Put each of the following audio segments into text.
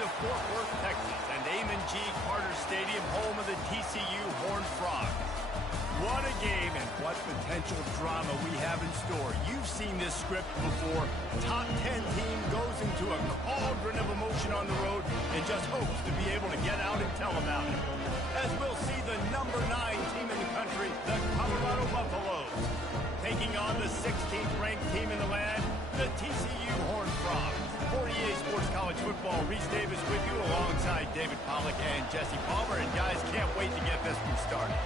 into Fort Worth, Texas, and Amon G. Carter Stadium, home of the TCU Horned Frogs. What a game and what potential drama we have in store. You've seen this script before. Top 10 team goes into a cauldron of emotion on the road and just hopes to be able to get out and tell about it. As we'll see the number 9 team in the country, the Colorado Buffaloes, taking on the 16th ranked team in the land, the TCU Horned Frogs. For EA Sports College Football, Reese Davis with you alongside David Pollack and Jesse Palmer. And guys, can't wait to get this one started.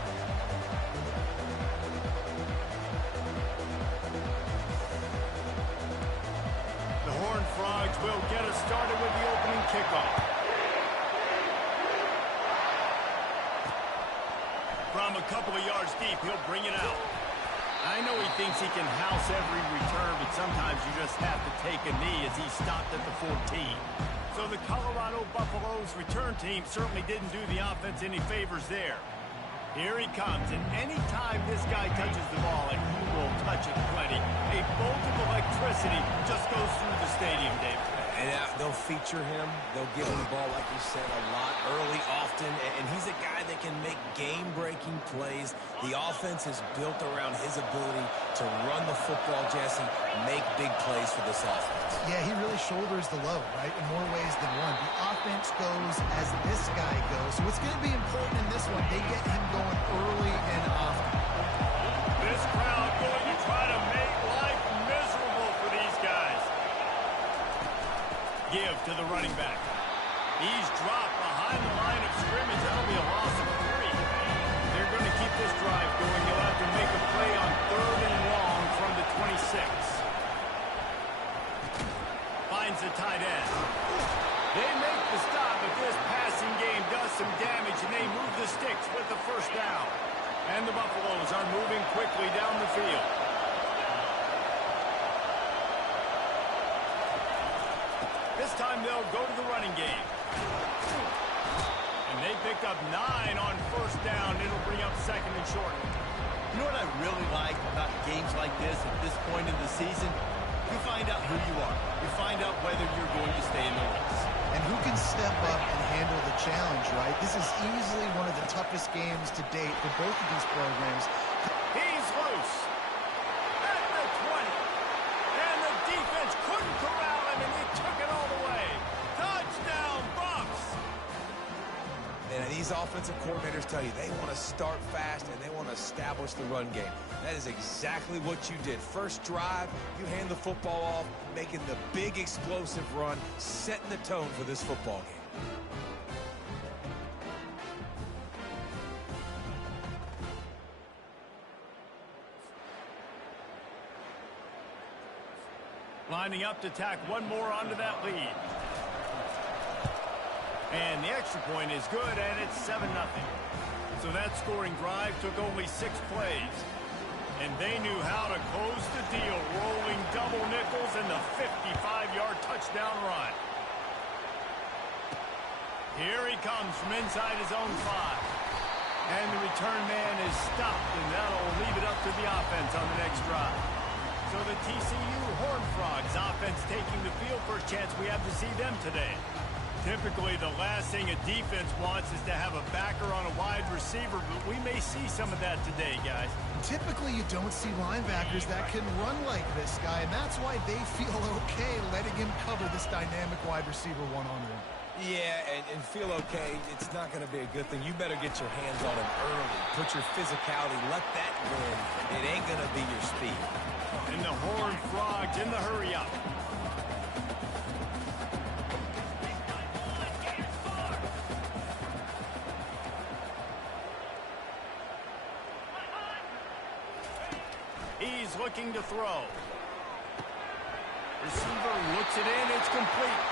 The Horned Frogs will get us started with the opening kickoff. From a couple of yards deep, he'll bring it out. I know he thinks he can house every return, but sometimes you just have to take a knee as he stopped at the 14. So the Colorado Buffaloes return team certainly didn't do the offense any favors there. Here he comes, and anytime this guy touches the ball, and he will touch it plenty, a bolt of electricity just goes through the stadium, David. And they'll feature him. They'll give him the ball, like you said, a lot, early, often. And he's a guy that can make game-breaking plays. The offense is built around his ability to run the football, Jesse, make big plays for this offense. Yeah, he really shoulders the load, right, in more ways than one. The offense goes as this guy goes. So it's going to be important in this one. They get him going early and often. This crowd going to try to make life miserable for these guys. Give to the running back. He's dropped behind the line of scrimmage. That'll be a loss of 3. They're going to keep this drive going. They'll have to make a play on 3rd and long from the 26. Finds the tight end. They make the stop, but this passing game does some damage, and they move the sticks with the first down. And the Buffaloes are moving quickly down the field. This time they'll go to the running game. And they picked up 9 on first down. It'll bring up 2nd and short. You know what I really like about games like this at this point in the season? You find out who you are. You find out whether you're going to stay in the race. And who can step up and handle the challenge, right? This is easily one of the toughest games to date for both of these programs. He's loose at the 20. And the defense couldn't corral him, and he took it all the way. Touchdown, Buffs! And these offensive coordinators tell you they want to start fast and they want to establish the run game. That is exactly what you did. First drive, you hand the football off, making the big explosive run, setting the tone for this football game. Lining up to tack one more onto that lead. And the extra point is good, and it's 7-0. So that scoring drive took only 6 plays. And they knew how to close the deal, rolling double nickels and the 55-yard touchdown run. Here he comes from inside his own 5. And the return man is stopped, and that'll leave it up to the offense on the next drive. So the TCU Horned Frogs offense taking the field. First chance we have to see them today. Typically, the last thing a defense wants is to have a backer on a wide receiver, but we may see some of that today, guys. Typically, you don't see linebackers that can run like this guy, and that's why they feel okay letting him cover this dynamic wide receiver one-on-one. Yeah, and feel okay. It's not going to be a good thing. You better get your hands on him early. Put your physicality. Let that win. It ain't going to be your speed. And the Horned Frogs in the hurry-up. He's looking to throw. Receiver looks it in. It's complete.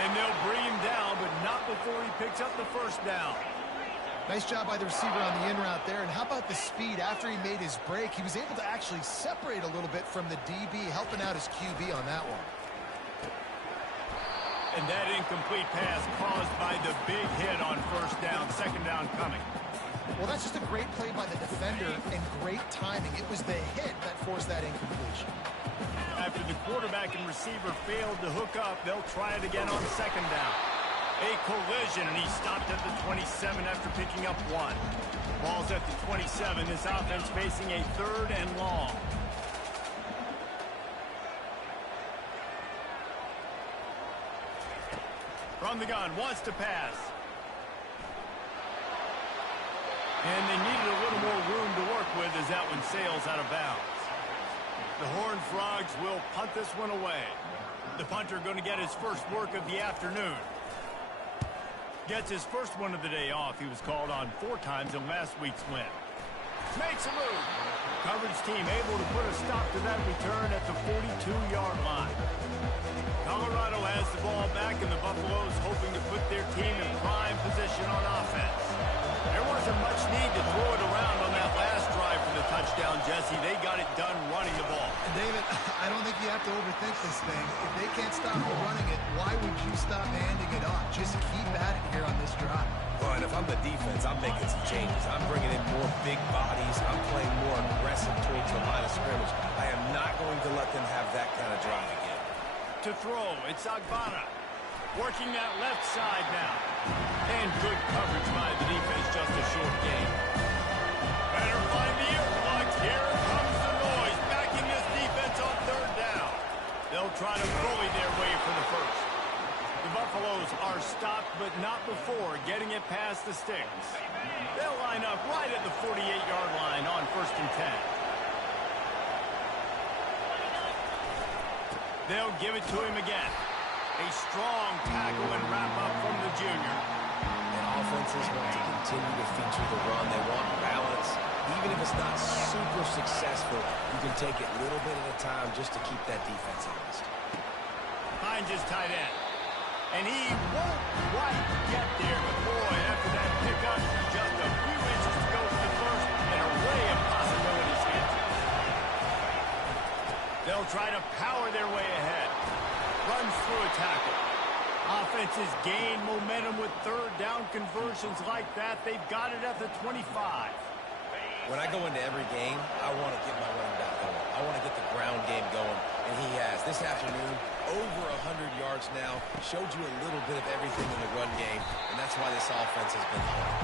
And they'll bring him down, but not before he picks up the first down. Nice job by the receiver on the in route there. And how about the speed? After he made his break, he was able to actually separate a little bit from the DB, helping out his QB on that one. And that incomplete pass caused by the big hit on first down. Second down coming. Well, that's just a great play by the defender and great timing. It was the hit that forced that incompletion. After the quarterback and receiver failed to hook up, they'll try it again on second down. A collision, and he stopped at the 27 after picking up 1. Ball's at the 27. This offense facing a 3rd and long. From the gun, wants to pass. And they needed a little more room to work with as that one sails out of bounds. The Horned Frogs will punt this one away. The punter going to get his first work of the afternoon. Gets his first one of the day off. He was called on 4 times in last week's win. Makes a move. Coverage team able to put a stop to that return at the 42-yard line. Colorado has the ball back, and the Buffaloes hoping to put their team in prime position on offense. There wasn't much need to throw it around on that last drive for the touchdown, Jesse. They got it done running the ball. David, I don't think you have to overthink this thing. If they can't stop running it, why would you stop handing it off? Just keep at it here on this drive. Well, and if I'm the defense, I'm making some changes. I'm bringing in more big bodies. I'm playing more aggressive towards the line of scrimmage. I am not going to let them have that kind of drive again. To throw, it's Agbana. Working that left side now. And good coverage by the defense, just a short gain. Better find the earplugs. Here comes the noise. Backing this defense on 3rd down. They'll try to bully their way for the first. The Buffaloes are stopped, but not before getting it past the sticks. They'll line up right at the 48-yard line on 1st and 10. They'll give it to him again. A strong tackle and wrap-up from the junior. And offenses want to continue to feature the run. They want balance. Even if it's not super successful, you can take it little bit at a time just to keep that defense honest. Finds his tight end. And he won't quite get there, but boy, after that pickup, just a few inches to go for the first, and an array of possibilities here. They'll try to power their way ahead. Runs through a tackle. Offenses gain momentum with 3rd down conversions like that. They've got it at the 25. When I go into every game, I want to get my running back going. I want to get the ground game going, and he has. This afternoon, over 100 yards now, showed you a little bit of everything in the run game, and that's why this offense has been hard.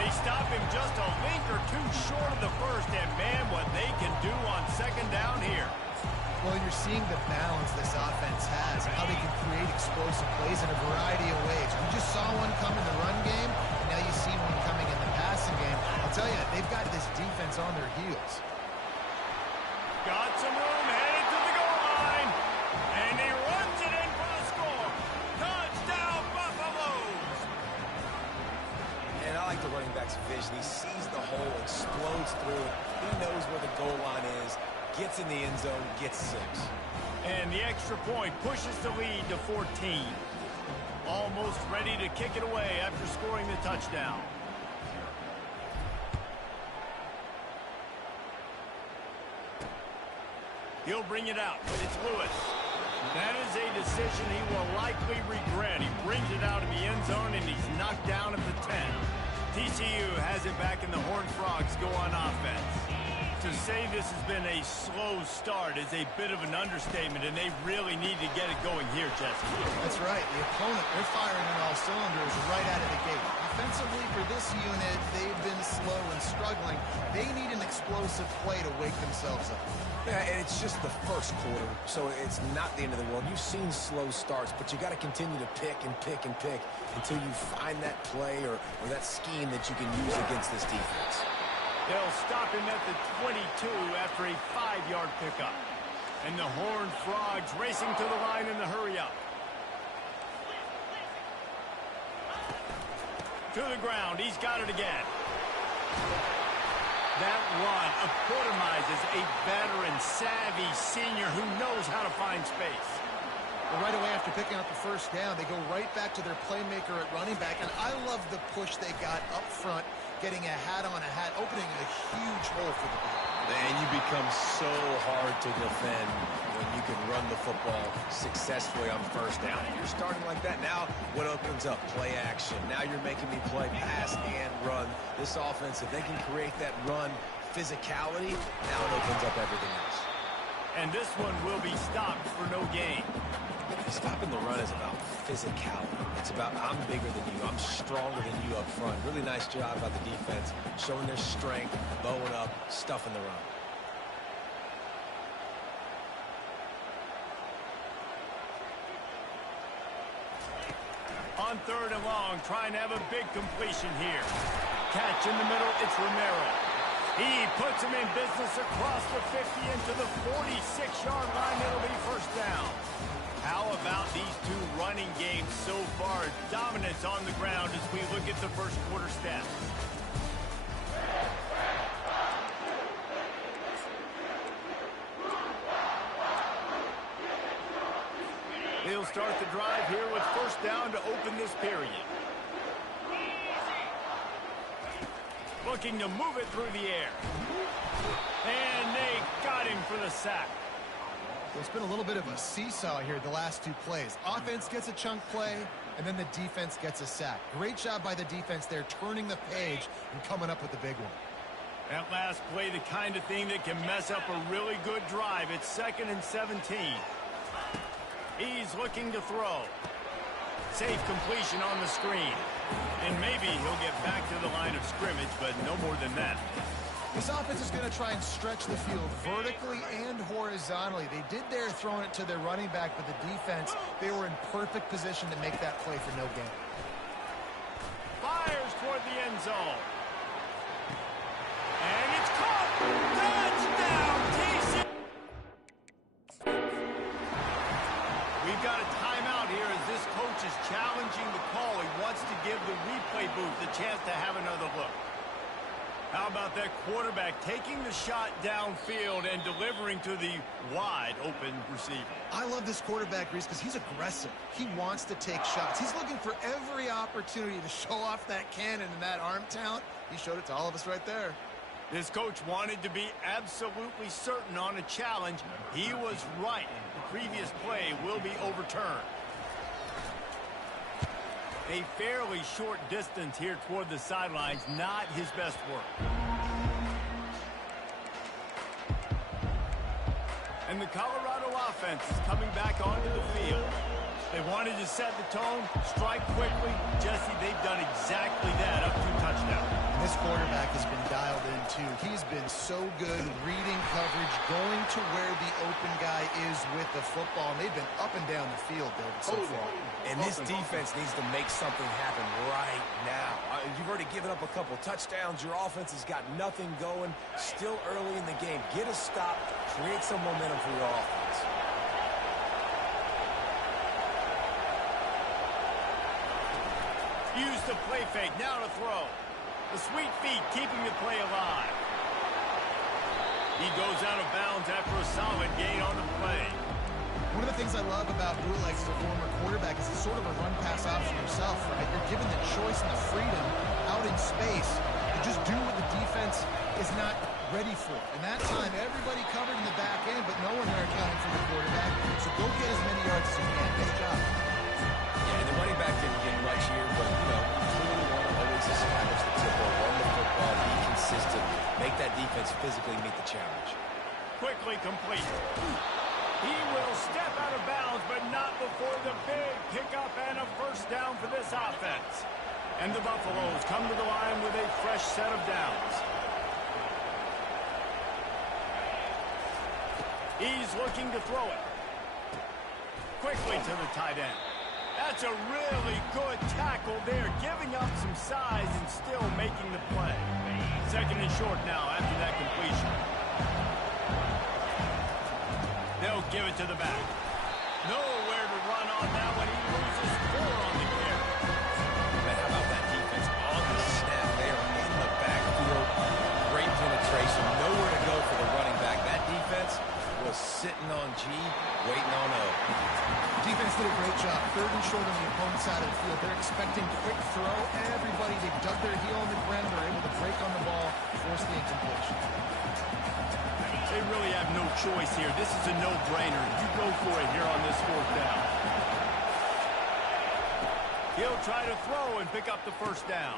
They stop him just a link or two short of the first, and man, what they can do on 2nd down here. Well, you're seeing the balance this offense has, how they can create explosive plays in a variety of ways. We just saw one come in the run game, and now you've seen one coming in the passing game. I'll tell you, they've got this defense on their heels. Got some room, headed to the goal line, and he runs it in for the score. Touchdown, Buffaloes! And I like the running back's vision. He sees the hole, explodes through it. He knows where the goal line is. Gets in the end zone, gets 6. And the extra point pushes the lead to 14. Almost ready to kick it away after scoring the touchdown. He'll bring it out. It's Lewis. That is a decision he will likely regret. He brings it out of the end zone, and he's knocked down at the 10. TCU has it back, and the Horned Frogs go on offense. To say this has been a slow start is a bit of an understatement, and they really need to get it going here, Jesse. That's right. The opponent, they're firing on all cylinders right out of the gate. Offensively, for this unit, they've been slow and struggling. They need an explosive play to wake themselves up. Yeah, and it's just the first quarter, so it's not the end of the world. You've seen slow starts, but you got to continue to pick and pick and pick until you find that play or that scheme that you can use against this defense. They'll stop him at the 22 after a 5-yard pickup. And the Horned Frogs racing to the line in the hurry-up. To the ground. He's got it again. That run epitomizes a veteran, savvy senior who knows how to find space. Well, right away after picking up the first down, they go right back to their playmaker at running back. And I love the push they got up front, getting a hat on a hat, opening a huge hole for the ball. And you become so hard to defend when you can run the football successfully on 1st down. If you're starting like that, now what opens up? Play action. Now you're making me play pass and run. This offense, if they can create that run physicality, now it opens up everything else. And this one will be stopped for no gain. Stopping the run is about physicality. It's about I'm bigger than you. I'm stronger than you up front. Really nice job by the defense, showing their strength, bowing up, stuffing the run. On 3rd and long, trying to have a big completion here. Catch in the middle, it's Romero. He puts him in business across the 50 into the 46-yard line. It'll be first down. How about these two running games so far? Dominance on the ground as we look at the first quarter stats. He'll start the drive here with first down to open this period. Looking to move it through the air. And they got him for the sack. It's been a little bit of a seesaw here the last two plays. Offense gets a chunk play, and then the defense gets a sack. Great job by the defense there, turning the page and coming up with the big one. That last play, the kind of thing that can mess up a really good drive. It's 2nd and 17. He's looking to throw. Safe completion on the screen. And maybe he'll get back to the line of scrimmage, but no more than that. This offense is going to try and stretch the field vertically and horizontally. They did there throwing it to their running back, but the defense, they were in perfect position to make that play for no gain. Fires toward the end zone. And it's caught. Touchdown, TCU. We've got a timeout here as this coach is challenging the call. He wants to give the replay booth the chance to have another look. How about that quarterback taking the shot downfield and delivering to the wide open receiver? I love this quarterback, Reese, because he's aggressive. He wants to take shots. He's looking for every opportunity to show off that cannon and that arm talent. He showed it to all of us right there. This coach wanted to be absolutely certain on a challenge. He was right. The previous play will be overturned. A fairly short distance here toward the sidelines, not his best work. And the Colorado offense is coming back onto the field. They wanted to set the tone, strike quickly. Jesse, they've done exactly that up to touchdown. And this quarterback has been dialed in, too. He's been so good reading coverage, going to where the open guy is with the football. And they've been up and down the field, David, so far. And this defense needs to make something happen right now. You've already given up a couple touchdowns. Your offense has got nothing going. Still early in the game. Get a stop. Create some momentum for your offense. Use the play fake. Now to throw. The sweet feet keeping the play alive. He goes out of bounds after a solid gain on the play. One of the things I love about Bootleg as a former quarterback is it's sort of a run-pass option yourself, right? You're given the choice and the freedom out in space to just do what the defense is not ready for. And that time, everybody covered in the back end, but no one there accounting for the quarterback. So go get as many yards as you can. Nice job. Yeah, and the running back didn't get much here, but, you know, you really want to always establish the tempo, run the football, be consistent, make that defense physically meet the challenge. Quickly complete. He will step out of bounds, but not before the big pickup and a first down for this offense. And the Buffaloes come to the line with a fresh set of downs. He's looking to throw it. Quickly to the tight end. That's a really good tackle there, giving up some size and still making the play. 2nd and short now after that completion. They'll give it to the back. Nowhere to run on that one. He loses 4 on the carry. Man, how about that defense on the snap there in the backfield? Great penetration. Nowhere to go for the running back. That defense was sitting on G, waiting on O. Defense did a great job. 3rd and short on the opponent's side of the field. They're expecting quick throw. Everybody, they dug their heel on the ground. They're able to break on the ball, force the incompletion. They really have no choice here. This is a no-brainer. You go for it here on this 4th down. He'll try to throw and pick up the first down.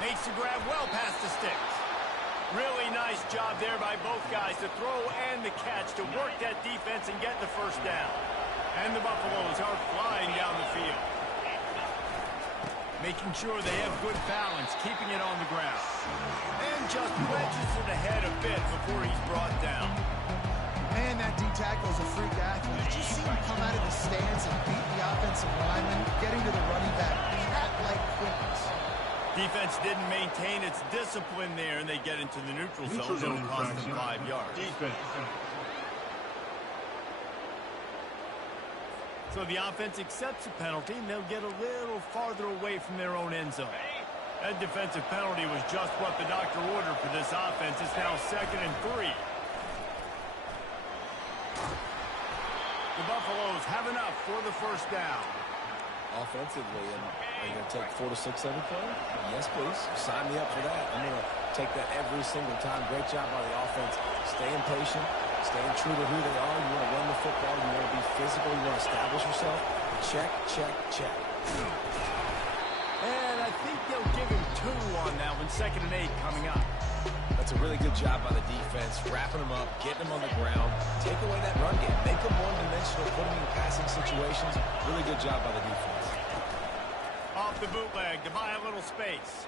Makes the grab well past the sticks. Really nice job there by both guys to throw and the catch to work that defense and get the first down. And the Buffaloes are flying down the field. Making sure they have good balance, keeping it on the ground. And just wedges it ahead a bit before he's brought down. Man, that D-tackle is a freak athlete. Did you see him come out of the stance and beat the offensive lineman, getting to the running back? Cat-like quickness. Defense didn't maintain its discipline there, and they get into the neutral zone. It'll cost them 5 yards. Defense. So the offense accepts a penalty, and they'll get a little farther away from their own end zone. That defensive penalty was just what the doctor ordered for this offense. It's now 2nd and 3. The Buffaloes have enough for the first down. Offensively, and are you going to take 4 to 6 every play? Yes, please. Sign me up for that. I'm going to take that every single time. Great job by the offense. Staying patient, staying true to who they are. You want to run the football. You want to be physical. You want to establish yourself. Check, check, check. And I think they'll give him 2 on that one. 2nd and 8 coming up. That's a really good job by the defense, wrapping them up, getting them on the ground. Take away that run game. Make them one-dimensional, put them in passing situations. Really good job by the defense. Off the bootleg to buy a little space.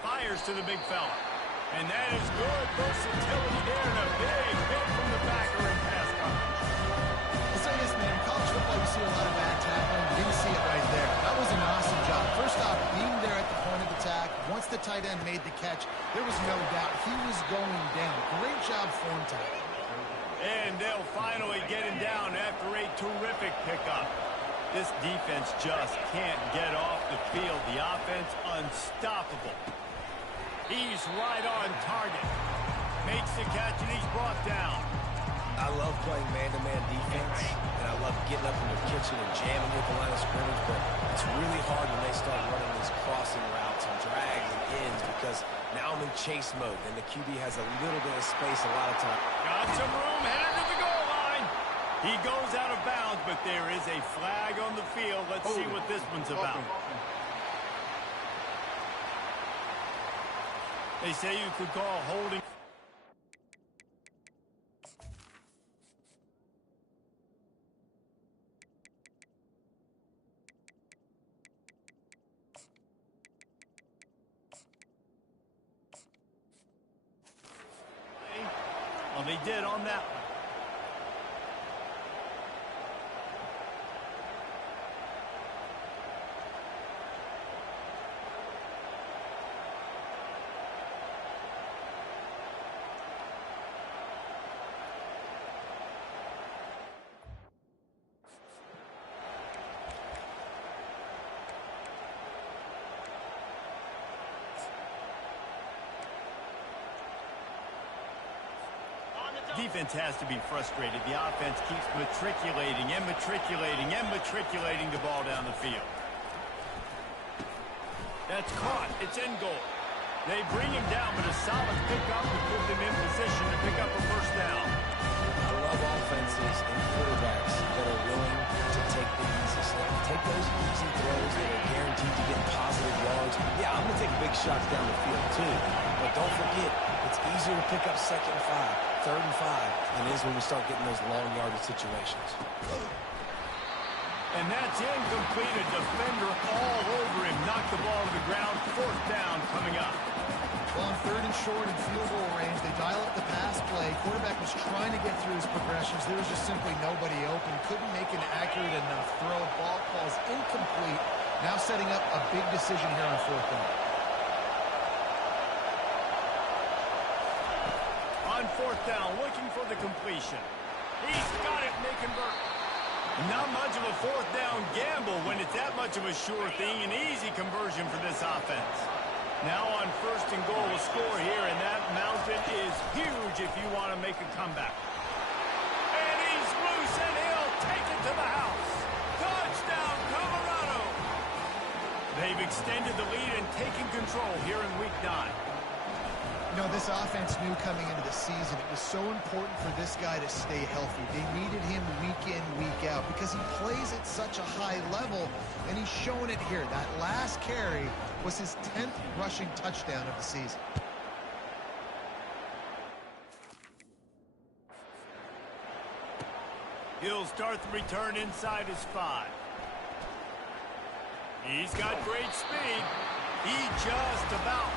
Fires to the big fella. And that is good versatility there, and a big hit from the backer in pass coverage. I'll say this, man. In college football, you see a lot of bad tackling. You didn't see it right there. That was an awesome job. First off, being there at the point of attack. Once the tight end made the catch, there was no doubt he was going down. Great job form tackling. And they'll finally get him down after a terrific pickup. This defense just can't get off the field. The offense unstoppable. He's right on target. Makes the catch, and he's brought down. I love playing man-to-man defense, and I love getting up in the kitchen and jamming at the line of scrimmage, but it's really hard when they start running these crossing routes and drags and ends because now I'm in chase mode, and the QB has a little bit of space a lot of time. Got some room, headed to the goal line. He goes out of bounds, but there is a flag on the field. Let's see what this one's about. They say you could call holding. Well, they did on that one. Defense has to be frustrated. The offense keeps matriculating and matriculating and matriculating the ball down the field. That's caught. It's in goal. They bring him down, but a solid pickup to put them in position to pick up a first down. I love offenses and quarterbacks that are willing to take the easy snap. Take those easy throws that are guaranteed to get positive yards. Yeah, I'm going to take big shots down the field too. But don't forget, it's easier to pick up 2nd and 5. 3rd and 5, and it is when we start getting those long yardage situations. And that's incomplete. A defender all over him. Knocked the ball to the ground. 4th down coming up. Well, on 3rd and short and field goal range, they dial up the pass play. Quarterback was trying to get through his progressions. There was just simply nobody open. Couldn't make an accurate enough throw. Ball falls incomplete. Now setting up a big decision here on 4th down. On 4th down, looking for the completion. He's got it, and they convert. Not much of a 4th down gamble when it's that much of a sure thing. An easy conversion for this offense. Now on 1st and goal, a score here, and that mountain is huge if you want to make a comeback. And he's loose, and he'll take it to the house. Touchdown, Colorado! They've extended the lead and taken control here in Week 9. You know, this offense knew coming into the season it was so important for this guy to stay healthy. They needed him week in, week out because he plays at such a high level, and he's showing it here. That last carry was his 10th rushing touchdown of the season. He'll start the return inside his 5. He's got great speed. He just about...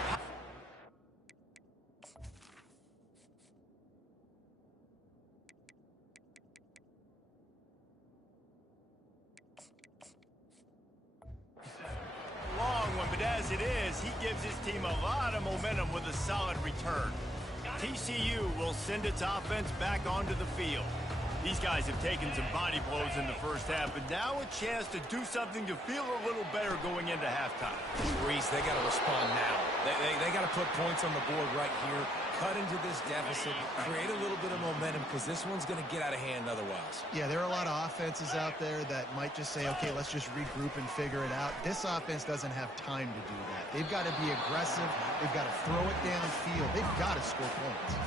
Long one, but as it is, he gives his team a lot of momentum with a solid return. TCU will send its offense back onto the field. These guys have taken some body blows in the first half, but now a chance to do something to feel a little better going into halftime. Reese, they got to respond now. They got to put points on the board right here, cut into this deficit, create a little bit of momentum, because this one's going to get out of hand otherwise. Yeah, there are a lot of offenses out there that might just say, okay, let's just regroup and figure it out. This offense doesn't have time to do that. They've got to be aggressive. They've got to throw it downfield. They've got to score points.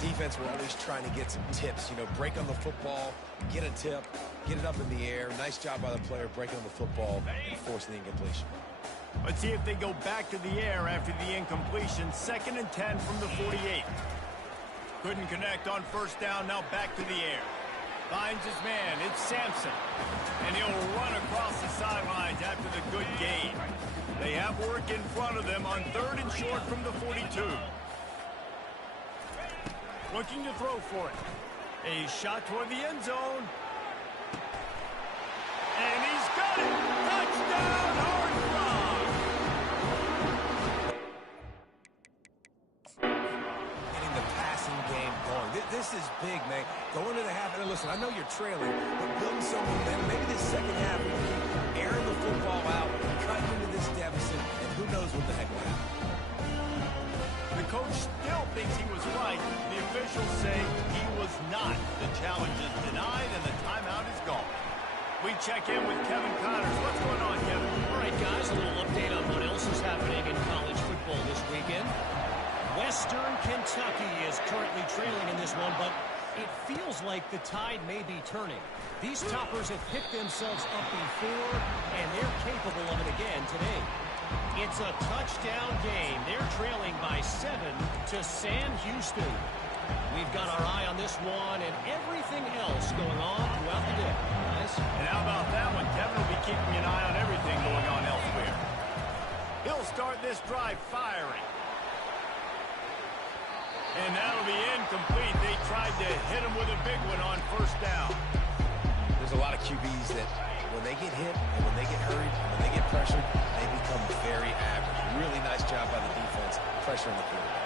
Defense, we're always trying to get some tips. You know, break on the football, get a tip, get it up in the air. Nice job by the player breaking on the football and forcing the incompletion. Let's see if they go back to the air after the incompletion. 2nd and 10 from the 48. Couldn't connect on first down. Now back to the air. Finds his man. It's Sampson. And he'll run across the sidelines after the good gain. They have work in front of them on 3rd and short from the 42. Looking to throw for it. A shot toward the end zone. And he's got it! Touchdown, Horned Frog! Getting the passing game going. This is big, man. Going into the half, and listen, I know you're trailing, but building some momentum. Maybe this second half, we can keep airing the football out, cutting into this deficit, and who knows what the heck will happen. The coach still thinks he was right. The officials say he was not. The challenge is denied, and the timeout is gone. We check in with Kevin Connors. What's going on, Kevin? All right, guys, a little update on what else is happening in college football this weekend. Western Kentucky is currently trailing in this one, but it feels like the tide may be turning. These toppers have picked themselves up before, and they're capable of it again today. It's a touchdown game. They're trailing by 7 to Sam Houston. We've got our eye on this one and everything else going on throughout the day, guys. And how about that one? Kevin will be keeping an eye on everything going on elsewhere. He'll start this drive firing. And that'll be incomplete. They tried to hit him with a big one on first down. There's a lot of QBs that when they get hit and when they get hurried and when they get pressured, they become very average. Really nice job by the defense, pressuring the quarterback.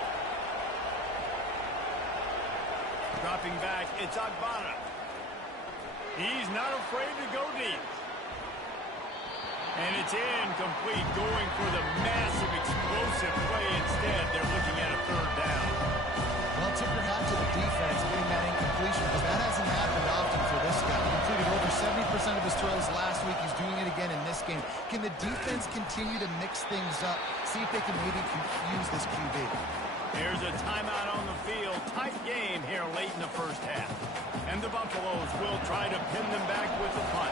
Dropping back, it's Agbana. He's not afraid to go deep. And it's incomplete, going for the massive explosive play instead. They're looking at a 3rd down. Well, tip your hat to the defense getting that incompletion, because that hasn't happened often for this guy. He completed over 70% of his throws last week. He's doing it again in this game. Can the defense continue to mix things up, see if they can maybe confuse this QB? Here's a timeout on the field. Tight game here late in the first half. And the Buffaloes will try to pin them back with a punt.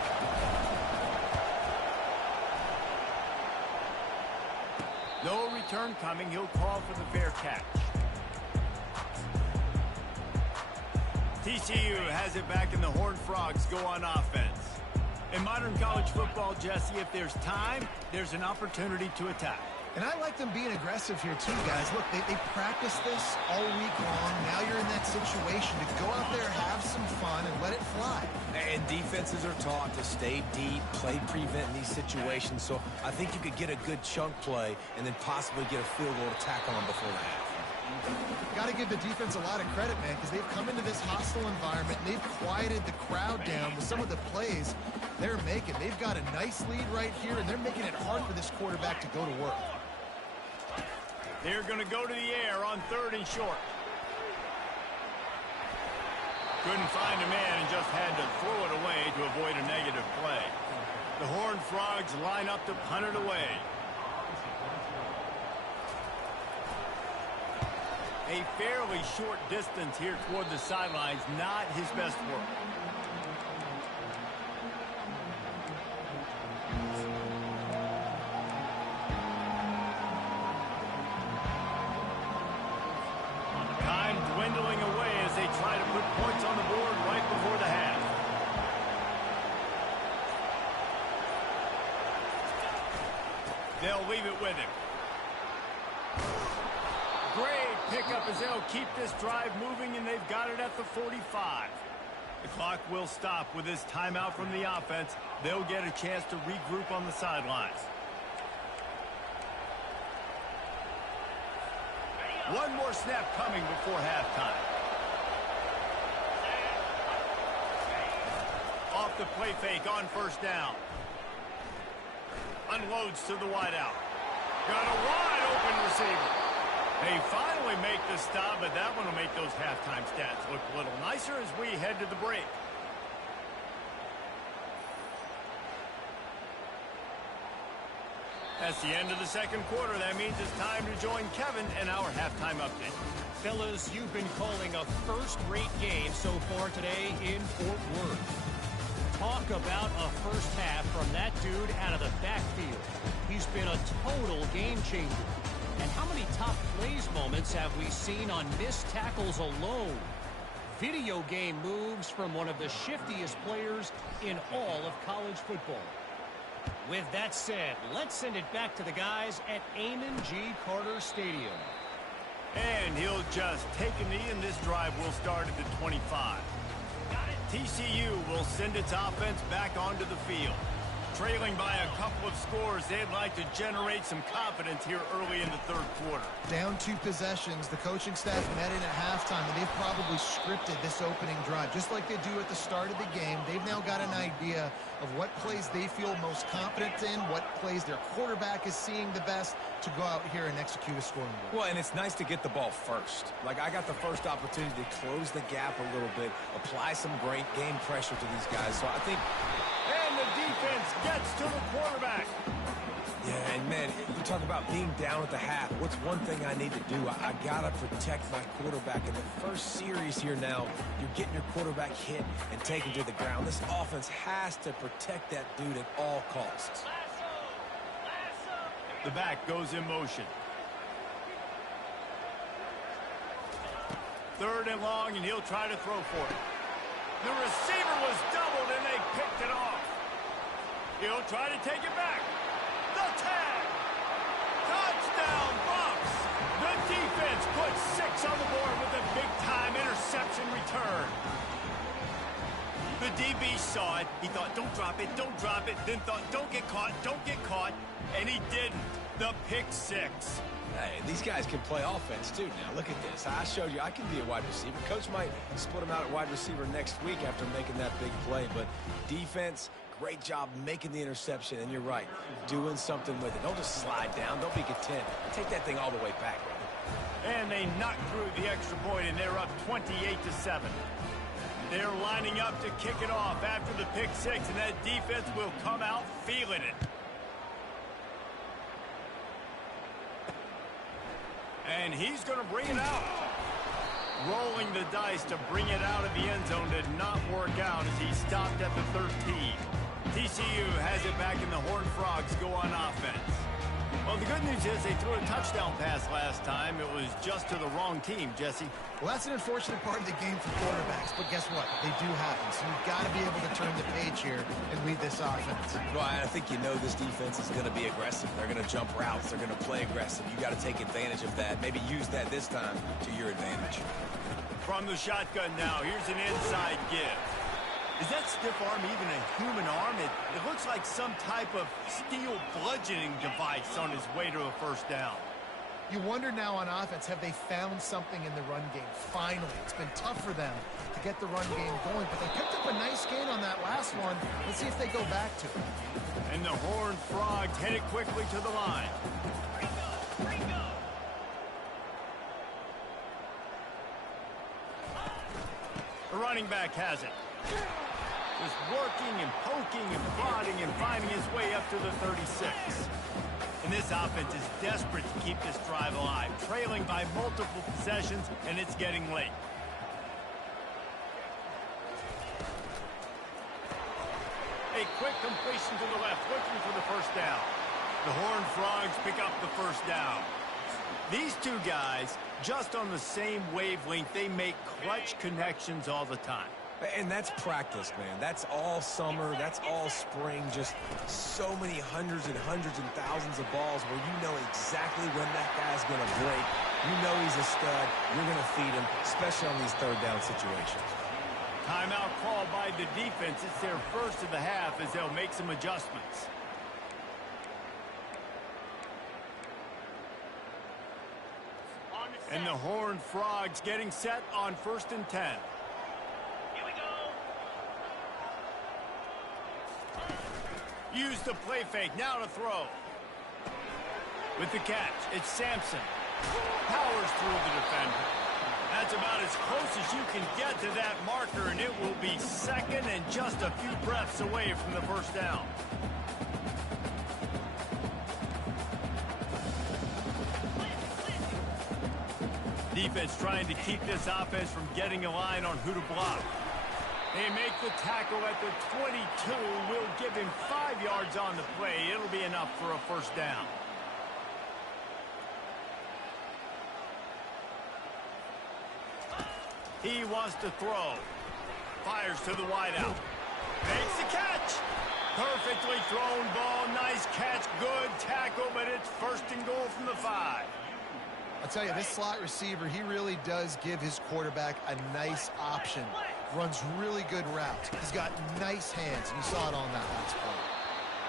No return coming. He'll call for the fair catch. TCU has it back, and the Horned Frogs go on offense. In modern college football, Jesse, if there's time, there's an opportunity to attack. And I like them being aggressive here too, guys. Look, they practice this all week long. Now you're in that situation to go out there, have some fun, and let it fly. And defenses are taught to stay deep, play prevent in these situations. So I think you could get a good chunk play and then possibly get a field goal to tack on before the half. Got to give the defense a lot of credit, man, because they've come into this hostile environment. They've quieted the crowd down with some of the plays they're making. They've got a nice lead right here, and they're making it hard for this quarterback to go to work. They're going to go to the air on 3rd and short. Couldn't find a man and just had to throw it away to avoid a negative play. The Horned Frogs line up to punt it away. A fairly short distance here toward the sidelines, not his best work. Time dwindling away as they try to put points on the board right before the half. They'll leave it with him. Great pickup as they'll keep this drive moving, and they've got it at the 45. The clock will stop with this timeout from the offense. They'll get a chance to regroup on the sidelines. One more snap coming before halftime. Off the play fake on first down. Unloads to the wideout. Got a wide open receiver. They finally make the stop, but that one will make those halftime stats look a little nicer as we head to the break. That's the end of the second quarter. That means it's time to join Kevin and our halftime update. Fellas, you've been calling a first-rate game so far today in Fort Worth. Talk about a first half from that dude out of the backfield. He's been a total game changer. And how many top plays moments have we seen on missed tackles alone? Video game moves from one of the shiftiest players in all of college football. With that said, let's send it back to the guys at Amon G. Carter Stadium. And he'll just take a knee, and this drive will start at the 25. TCU will send its offense back onto the field. Trailing by a couple of scores, they'd like to generate some confidence here early in the third quarter. Down 2 possessions, the coaching staff met in at halftime, and they've probably scripted this opening drive. Just like they do at the start of the game, they've now got an idea of what plays they feel most confident in, what plays their quarterback is seeing the best to go out here and execute a scoring goal. Well, and it's nice to get the ball first. Like, I got the first opportunity to close the gap a little bit, apply some great game pressure to these guys. So I think... And the defense gets to the quarterback. Yeah, and man, you talk about being down at the half. What's one thing I need to do? I got to protect my quarterback. In the first series here now, you're getting your quarterback hit and taken to the ground. This offense has to protect that dude at all costs. The back goes in motion. Third and long, and he'll try to throw for it. The receiver was doubled, and they picked it off. He'll try to take it back. The tag. Touchdown, Bucks. The defense puts 6 on the board with a big-time interception return. The DB saw it. He thought, don't drop it, don't drop it. Then thought, don't get caught, and he didn't. The pick 6. Hey, these guys can play offense, too. Now, look at this. I showed you I can be a wide receiver. Coach might split him out at wide receiver next week after making that big play. But defense, great job making the interception. And you're right, doing something with it. Don't just slide down. Don't be content. Take that thing all the way back, brother. And they knocked through the extra point, and they're up 28-7. They're lining up to kick it off after the pick 6, and that defense will come out feeling it. And he's going to bring it out. Rolling the dice to bring it out of the end zone did not work out as he stopped at the 13. TCU has it back, and the Horned Frogs go on offense. Well, the good news is they threw a touchdown pass last time. It was just to the wrong team, Jesse. Well, that's an unfortunate part of the game for quarterbacks, but guess what? They do happen, so you've got to be able to turn the page here and lead this offense. Well, I think you know this defense is going to be aggressive. They're going to jump routes. They're going to play aggressive. You got to take advantage of that. Maybe use that this time to your advantage. From the shotgun now, here's an inside give. Is that stiff arm even a human arm? It looks like some type of steel bludgeoning device on his way to a first down. You wonder now on offense, have they found something in the run game? Finally, it's been tough for them to get the run game going, but they picked up a nice gain on that last one. Let's see if they go back to it. And the Horned Frogs headed quickly to the line. The running back has it. Just working and poking and prodding and finding his way up to the 36. And this offense is desperate to keep this drive alive, trailing by multiple possessions, and it's getting late. A quick completion to the left, looking for the first down. The Horned Frogs pick up the first down. These two guys, just on the same wavelength, they make clutch connections all the time. And that's practice, man. That's all summer. That's all spring. Just so many hundreds and thousands of balls where you know exactly when that guy's going to break. You know he's a stud. You're going to feed him, especially on these third down situations. Timeout called by the defense. It's their first of the half as they'll make some adjustments. And the Horned Frogs getting set on 1st and 10. Use the play fake. Now to throw. With the catch, it's Sampson. Powers through the defender. That's about as close as you can get to that marker, and it will be 2nd and just a few breaths away from the first down. Defense trying to keep this offense from getting a line on who to block. They make the tackle at the 22. We'll give him 5 yards on the play. It'll be enough for a first down. He wants to throw. Fires to the wideout. Makes the catch. Perfectly thrown ball. Nice catch. Good tackle, but it's 1st and goal from the 5. I'll tell you, this slot receiver, he really does give his quarterback a nice option. Runs really good routes. He's got nice hands, and you saw it on that last play.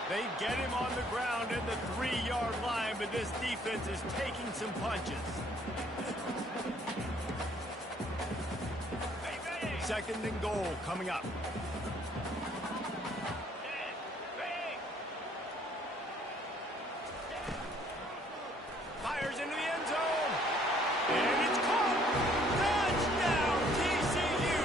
They get him on the ground at the 3-yard line, but this defense is taking some punches. 2nd and goal coming up. Fires into the end zone. And it's caught. Touchdown, TCU.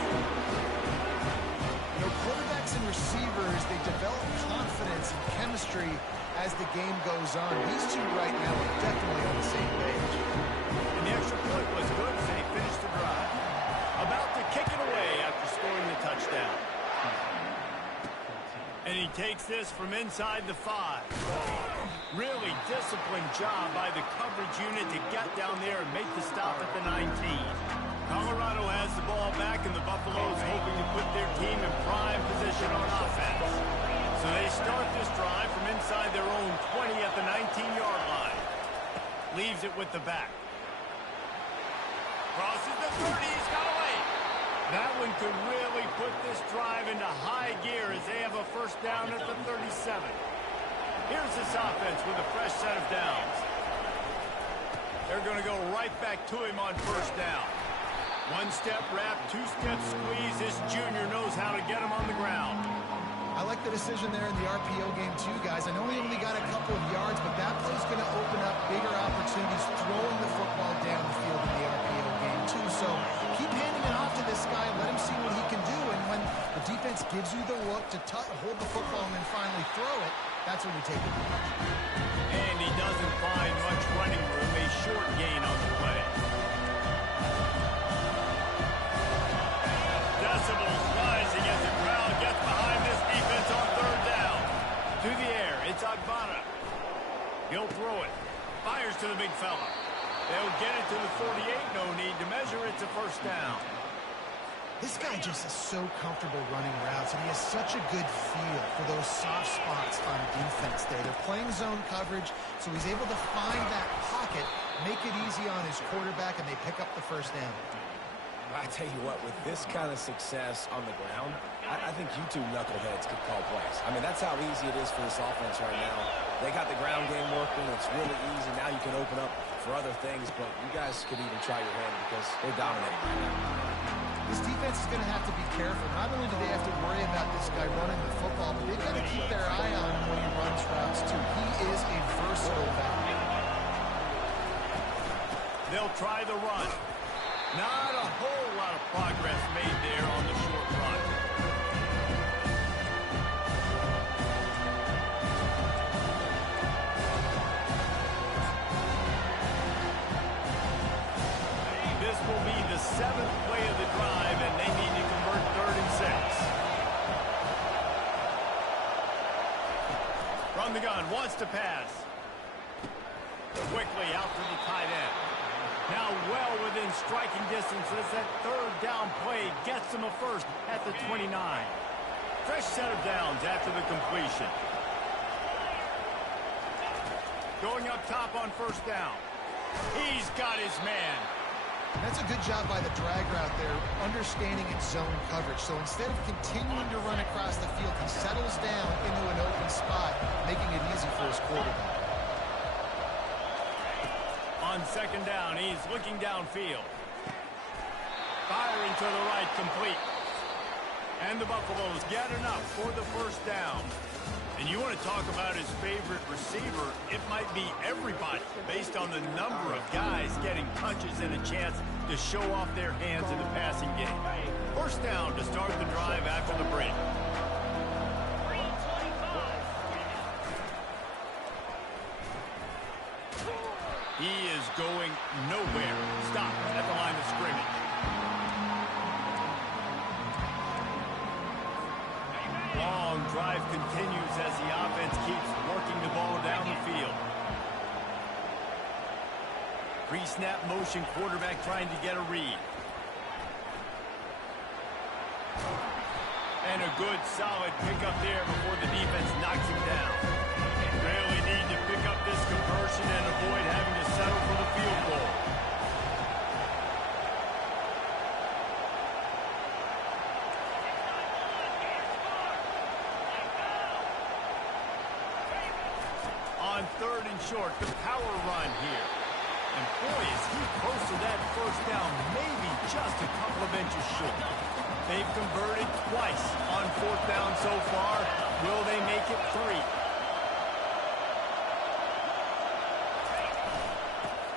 You know, quarterbacks and receivers, they develop confidence and chemistry as the game goes on. These two right now are definitely on the same page. And the extra point was good as they finished the drive. About to kick it away after scoring the touchdown. And he takes this from inside the 5. Really disciplined job by the coverage unit to get down there and make the stop at the 19. Colorado has the ball back, and the Buffaloes hoping to put their team in prime position on offense. So they start this drive from inside their own 20 at the 19-yard line. Leaves it with the back. Crosses the 30. He's got away. That one could really put this drive into high gear as they have a first down at the 37. Here's this offense with a fresh set of downs. They're going to go right back to him on first down. 1-step wrap, 2-step squeeze. This junior knows how to get him on the ground. I like the decision there in the RPO game too, guys. I know he only got a couple of yards, but that play's going to open up bigger opportunities throwing the football down the field in the RPO game too. So keep handing it off to this guy and let him see what he can do. And when the defense gives you the look to hold the football and then finally throw it, that's when you take it. And he doesn't find much running room. A short gain on the play. Decibels rising as the crowd gets behind this defense on 3rd down. To the air, it's Agbana. He'll throw it. Fires to the big fella. They'll get it to the 48. No need to measure. It's a first down. This guy just is so comfortable running routes, and he has such a good feel for those soft spots on defense there. They're playing zone coverage, so he's able to find that pocket, make it easy on his quarterback, and they pick up the first down. I tell you what, with this kind of success on the ground, I think you two knuckleheads could call plays. I mean, that's how easy it is for this offense right now. They got the ground game working. It's really easy. Now you can open up for other things, but you guys could even try your hand because they're dominating right now. This defense is going to have to be careful. Not only do they have to worry about this guy running the football, but they've got to keep their eye on him when he runs routes, too. He is a versatile back. They'll try the run. Not a whole lot of progress made there on the short run. This will be the 7th play of the drive, and they need to convert 3rd and 6. From the gun, wants to pass. Quickly out to the tight end. Now well within striking distance as that third down play gets them a first at the 29. Fresh set of downs after the completion. Going up top on first down. He's got his man. That's a good job by the drag route there, understanding its zone coverage. So instead of continuing to run across the field, he settles down into an open spot, making it easy for his quarterback. On second down, he's looking downfield. Firing to the right, complete. And the Buffaloes get enough for the first down. And you want to talk about his favorite receiver, it might be everybody based on the number of guys getting punches and a chance to show off their hands in the passing game. First down to start the drive after the break. He is going nowhere. Stop at the line of scrimmage. Long drive continues as the offense keeps working the ball down the field. Pre-snap motion, quarterback trying to get a read. And a good solid pickup there before the defense knocks him down. Really need to pick up this conversion and avoid having to settle for the field goal. On third and short, the power run here. And boy, is he close to that first down, maybe just a couple of inches short. They've converted twice on fourth down so far. Will they make it 3?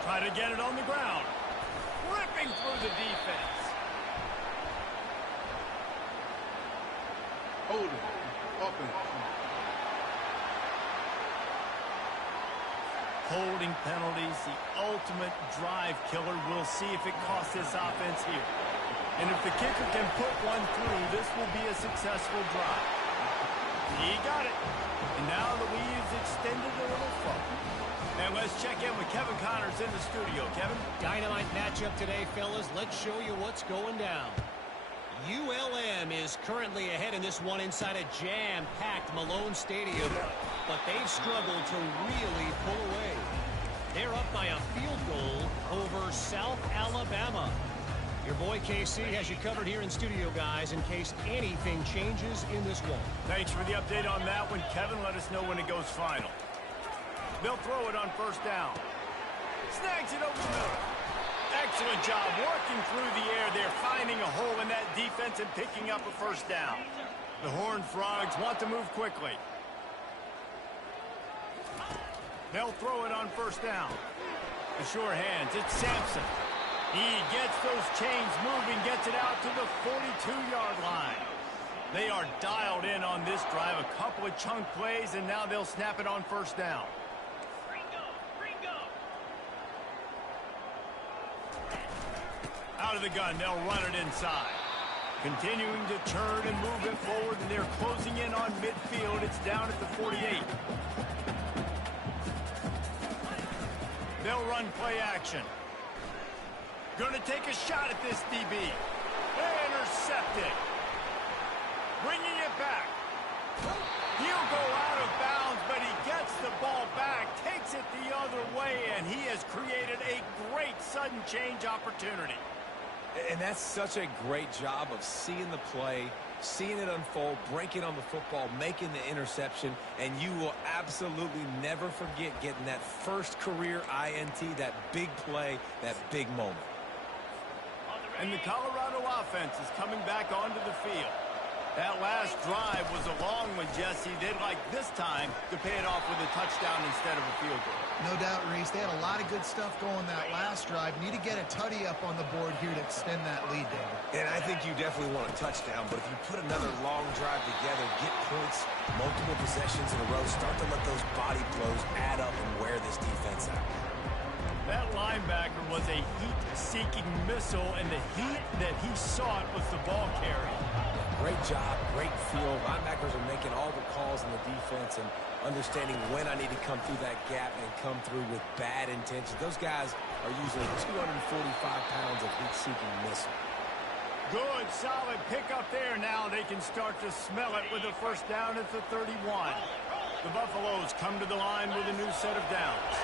Try to get it on the ground. Ripping through the defense. Holding. Offense. Holding penalties, the ultimate drive killer. We'll see if it costs this offense here. And if the kicker can put one through, this will be a successful drive. He got it. And now the lead is extended a little further. And let's check in with Kevin Connors in the studio. Kevin? Dynamite matchup today, fellas. Let's show you what's going down. ULM is currently ahead in this one inside a jam-packed Malone Stadium, but they've struggled to really pull away. They're up by a field goal over South Alabama. Your boy KC has you covered here in studio, guys, in case anything changes in this one. Thanks for the update on that one, Kevin. Let us know when it goes final. They'll throw it on first down. Snags it over the middle. Excellent job working through the air there, finding a hole in that defense and picking up a first down. The Horned Frogs want to move quickly. They'll throw it on first down. The sure hands, it's Sampson. He gets those chains moving, gets it out to the 42-yard line. They are dialed in on this drive, a couple of chunk plays, and now they'll snap it on first down. Out of the gun, they'll run it inside. Continuing to turn and move it forward, and they're closing in on midfield. It's down at the 48. They'll run play action. Going to take a shot at this DB. Intercepted. Bringing it back. He'll go out of bounds, but he gets the ball back, takes it the other way, and he has created a great sudden change opportunity. And that's such a great job of seeing the play, seeing it unfold, breaking on the football, making the interception, and you will absolutely never forget getting that first career INT, that big play, that big moment. And the Colorado offense is coming back onto the field. That last drive was a long one, Jesse. They'd like this time to pay it off with a touchdown instead of a field goal. No doubt, Reese. They had a lot of good stuff going that last drive. Need to get a tutty up on the board here to extend that lead, David. And I think you definitely want a touchdown, but if you put another long drive together, get points, multiple possessions in a row, start to let those body blows add up and wear this defense out. That linebacker was a heat-seeking missile, and the heat that he sought was the ball carrier. Great job, great feel. Linebackers are making all the calls in the defense and understanding when I need to come through that gap and come through with bad intentions. Those guys are using 245 pounds of heat-seeking missile. Good, solid pickup there. Now they can start to smell it with a first down at the 31. The Buffaloes come to the line with a new set of downs.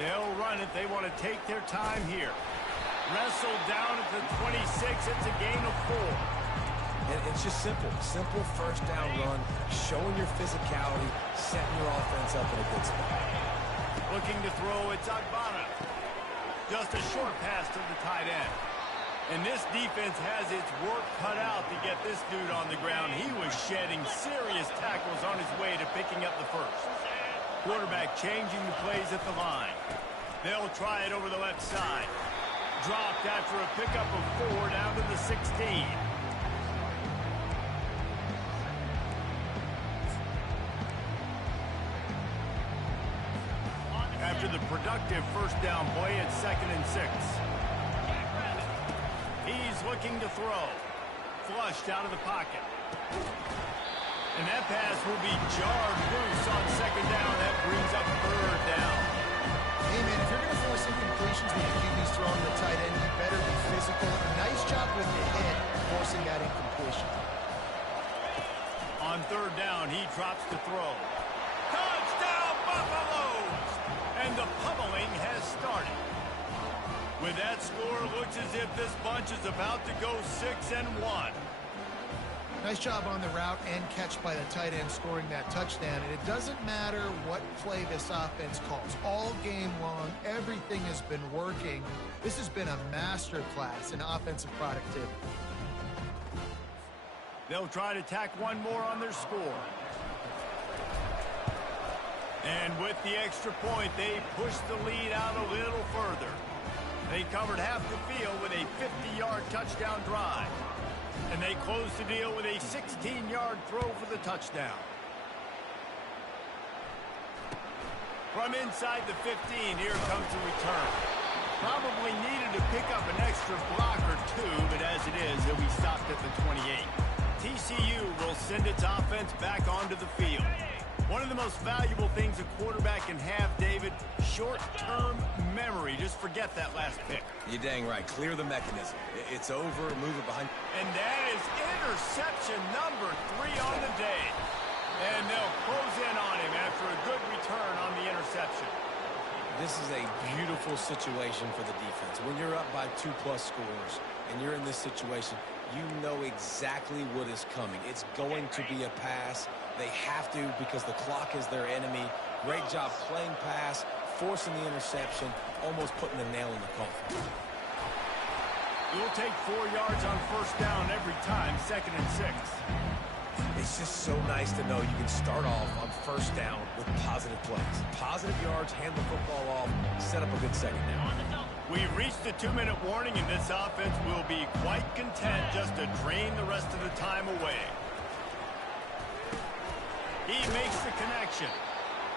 They'll run it. They want to take their time here. Wrestled down at the 26. It's a gain of 4. And it's just simple. Simple first down run, showing your physicality, setting your offense up in a good spot. Looking to throw, it's Agbana. Just a short pass to the tight end. And this defense has its work cut out to get this dude on the ground. He was shedding serious tackles on his way to picking up the first. Quarterback changing the plays at the line. They'll try it over the left side. Dropped after a pickup of 4 down to the 16. After the productive first down play, it's 2nd and 6. He's looking to throw. Flushed out of the pocket. And that pass will be jarred loose on 2nd down. That brings up 3rd down. Hey, man, if you're going to force incompletions when your QB's throwing the tight end, you better be physical. Nice job with the hit, forcing that incompletion. On 3rd down, he drops to throw. Touchdown, Buffaloes! And the pummeling has started. With that score, looks as if this bunch is about to go 6-1. Nice job on the route and catch by the tight end scoring that touchdown. And it doesn't matter what play this offense calls. All game long, everything has been working. This has been a masterclass in offensive productivity. They'll try to tack one more on their score. And with the extra point, they push the lead out a little further. They covered half the field with a 50-yard touchdown drive. And they close the deal with a 16-yard throw for the touchdown. From inside the 15, here comes the return. Probably needed to pick up an extra block or 2, but as it is, he'll be stopped at the 28. TCU will send its offense back onto the field. One of the most valuable things a quarterback can have, David, short-term memory. Just forget that last pick. You're dang right. Clear the mechanism. It's over. Move it behind. And that is interception number 3 on the day. And they'll close in on him after a good return on the interception. This is a beautiful situation for the defense. When you're up by 2+ scores and you're in this situation, you know exactly what is coming. It's going to be a pass. They have to because the clock is their enemy. Great job playing pass, forcing the interception, almost putting the nail in the coffin. You'll take 4 yards on first down every time, 2nd and 6. It's just so nice to know you can start off on first down with positive plays. Positive yards, hand the football off, set up a good second down. We've reached the 2-minute warning, and this offense will be quite content just to drain the rest of the time away. He makes the connection.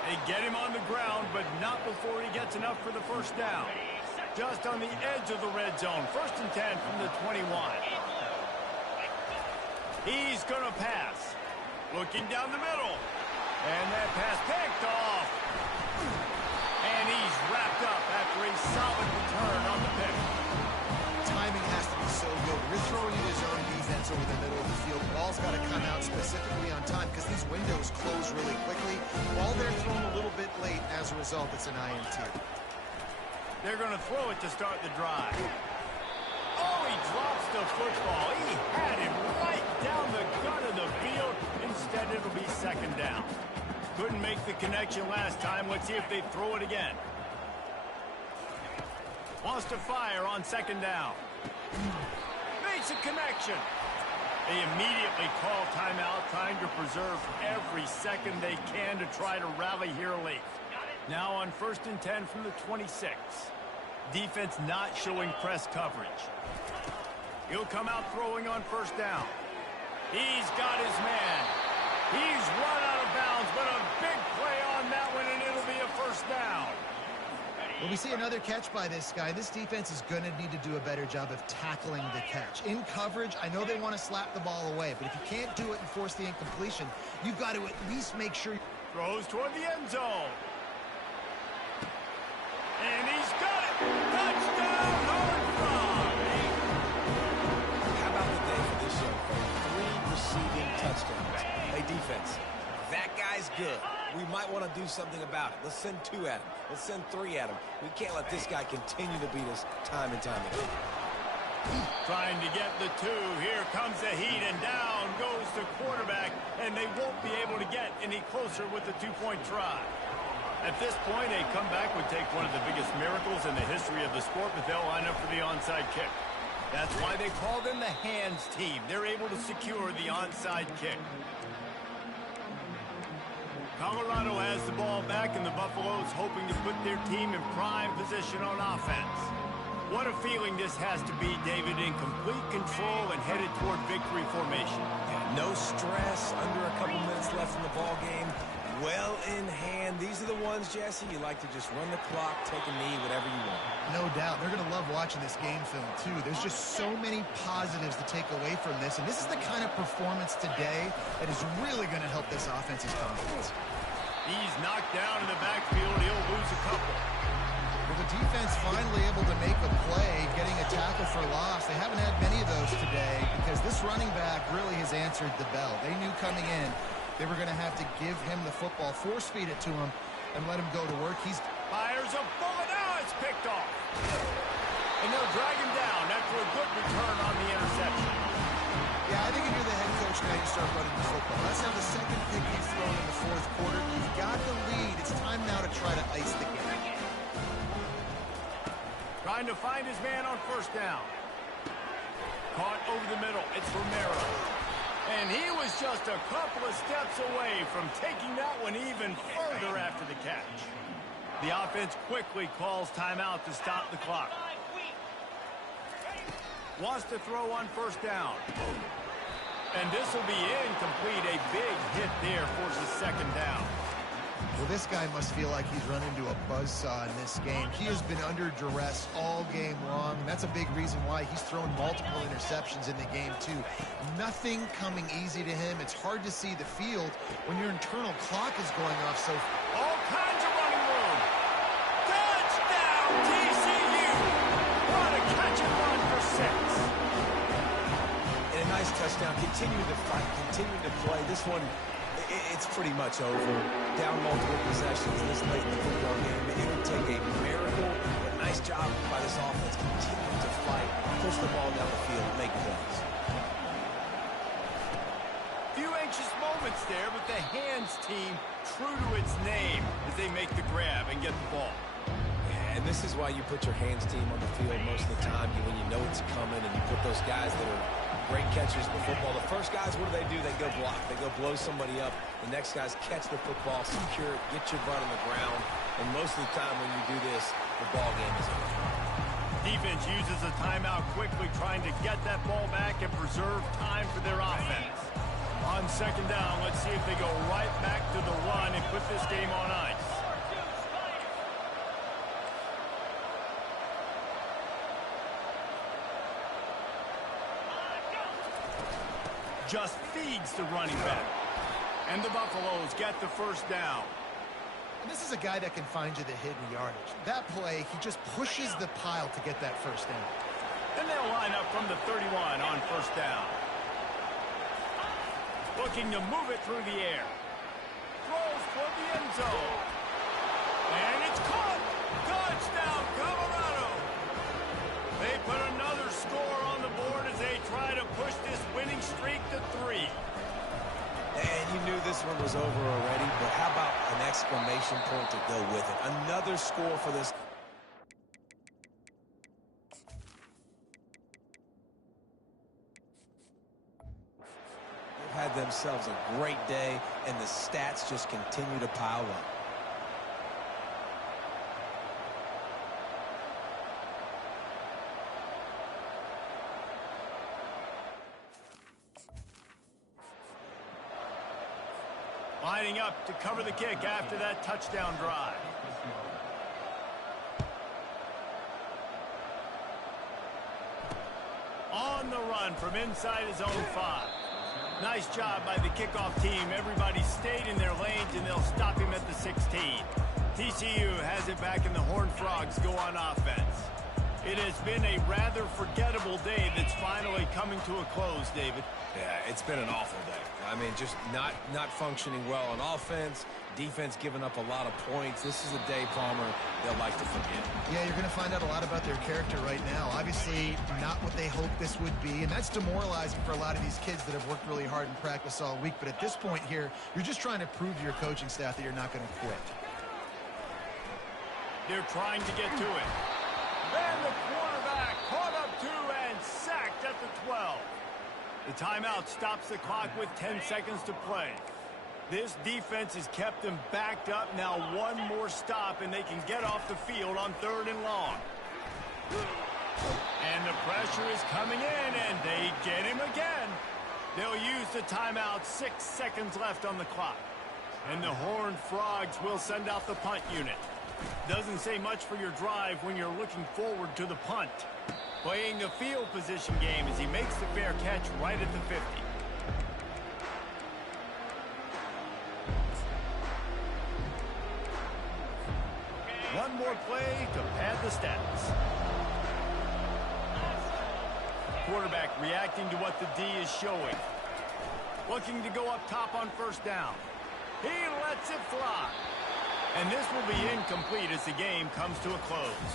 They get him on the ground, but not before he gets enough for the first down. Just on the edge of the red zone. 1st and 10 from the 21. He's going to pass. Looking down the middle. And that pass picked off. And he's wrapped up after a solid return on the pick. Timing has to be so good. You're throwing in his own defense over the middle of the field. Ball's got to come out specifically on time because these windows close really quickly. Ball they're thrown a little bit late. As a result, it's an INT. They're going to throw it to start the drive. Oh, he drops the football. He had him right down the gut of the field. Instead, it'll be 2nd down. Couldn't make the connection last time. Let's see if they throw it again. Wants to fire on 2nd down. Makes a connection. They immediately call timeout, trying to preserve every second they can to try to rally here late. Now on 1st and 10 from the 26. Defense not showing press coverage. He'll come out throwing on first down. He's got his man. He's run out of bounds, but a big play on that one, and it'll be a first down. Well, we see another catch by this guy. This defense is going to need to do a better job of tackling the catch. In coverage, I know they want to slap the ball away, but if you can't do it and force the incompletion, you've got to at least make sure... Throws toward the end zone. And he's got it! Touchdown, Horned Frog! How about the day for this young fella? 3 receiving touchdowns. Hey, defense, that guy's good. We might want to do something about it. Let's send 2 at him. Let's send 3 at him. We can't let this guy continue to beat us time and time again. Trying to get the 2. Here comes the heat, and down goes the quarterback, and they won't be able to get any closer with the 2-point try. At this point, a comeback would take one of the biggest miracles in the history of the sport, but they'll line up for the onside kick. That's why they call them the hands team. They're able to secure the onside kick. Colorado has the ball back, and the Buffaloes hoping to put their team in prime position on offense. What a feeling this has to be, David, in complete control and headed toward victory formation. Yeah, no stress, under a couple minutes left in the ball game. Well in hand. These are the ones, Jesse, you like to just run the clock, take a knee, whatever you want. No doubt. They're going to love watching this game film, too. There's just so many positives to take away from this, and this is the kind of performance today that is really going to help this offense's confidence. He's knocked down in the backfield. He'll lose a couple. Well, the defense finally able to make a play, getting a tackle for loss. They haven't had many of those today because this running back really has answered the bell. They knew coming in they were going to have to give him the football, force feed it to him, and let him go to work. He's fires a bullet. Now it's picked off. And they'll drag him down after a good return on the interception. Yeah, I think if you're the head coach now, you start running the football. That's now the second pick he's thrown in the 4th quarter. You've got the lead. It's time now to try to ice the game. Trying to find his man on 1st down. Caught over the middle. It's Romero. And he was just a couple of steps away from taking that one even further after the catch. The offense quickly calls timeout to stop the clock. Wants to throw on 1st down. And this will be incomplete. A big hit there forces 2nd down. Well, this guy must feel like he's run into a buzzsaw in this game. He has been under duress all game long, and that's a big reason why he's thrown multiple interceptions in the game, too. Nothing coming easy to him. It's hard to see the field when your internal clock is going off so... All kinds of running room. Touchdown, TCU! What a catch and run for 6. And a nice touchdown. Continuing to fight, continuing to play. This one... it's pretty much over. Down multiple possessions this late in the football game. It would take a miracle. A nice job by this offense. Continuing to fight, push the ball down the field, make plays. Few anxious moments there, but the hands team true to its name as they make the grab and get the ball. Yeah, and this is why you put your hands team on the field most of the time when you know it's coming, and you put those guys that are great catchers in the football. The first guys, what do? They go block. They go blow somebody up. The next guys catch the football, secure it, get your butt on the ground. And most of the time when you do this, the ball game is over. Defense uses a timeout quickly, trying to get that ball back and preserve time for their offense. On 2nd down, let's see if they go right back to the run and put this game on ice. Just feeds the running back. And the Buffaloes get the 1st down. And this is a guy that can find you the hidden yardage. That play, he just pushes the pile to get that 1st down. And they'll line up from the 31 on 1st down. Looking to move it through the air. Throws for the end zone. And it's caught. Touchdown, Colorado. They put another score on the board as they try to push this winning streak to 3. And you knew this one was over already, but how about an exclamation point to go with it? Another score for this. They've had themselves a great day, and the stats just continue to pile up. Lining up to cover the kick after that touchdown drive. on the run from inside his own 5. Nice job by the kickoff team. Everybody stayed in their lanes, and they'll stop him at the 16. TCU has it back, and the Horned Frogs go on offense. It has been a rather forgettable day that's finally coming to a close, David. Yeah, it's been an awful day. I mean, just not functioning well on offense. Defense giving up a lot of points. This is a day, Palmer, they'll like to forget. Yeah, you're going to find out a lot about their character right now. Obviously, not what they hoped this would be, and that's demoralizing for a lot of these kids that have worked really hard in practice all week. But at this point here, you're just trying to prove to your coaching staff that you're not going to quit. They're trying to get to it. And the quarterback caught up to and sacked at the 12. The timeout stops the clock with 10 seconds to play. This defense has kept them backed up. Now one more stop, and they can get off the field on 3rd and long. And the pressure is coming in, and they get him again. They'll use the timeout. 6 seconds left on the clock. And the Horned Frogs will send out the punt unit. Doesn't say much for your drive when you're looking forward to the punt. Playing a field position game as he makes the fair catch right at the 50. One more play to pad the stats. Quarterback reacting to what the D is showing. Looking to go up top on 1st down. He lets it fly. And this will be incomplete as the game comes to a close.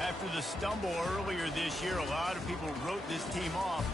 After the stumble earlier this year, a lot of people wrote this team off.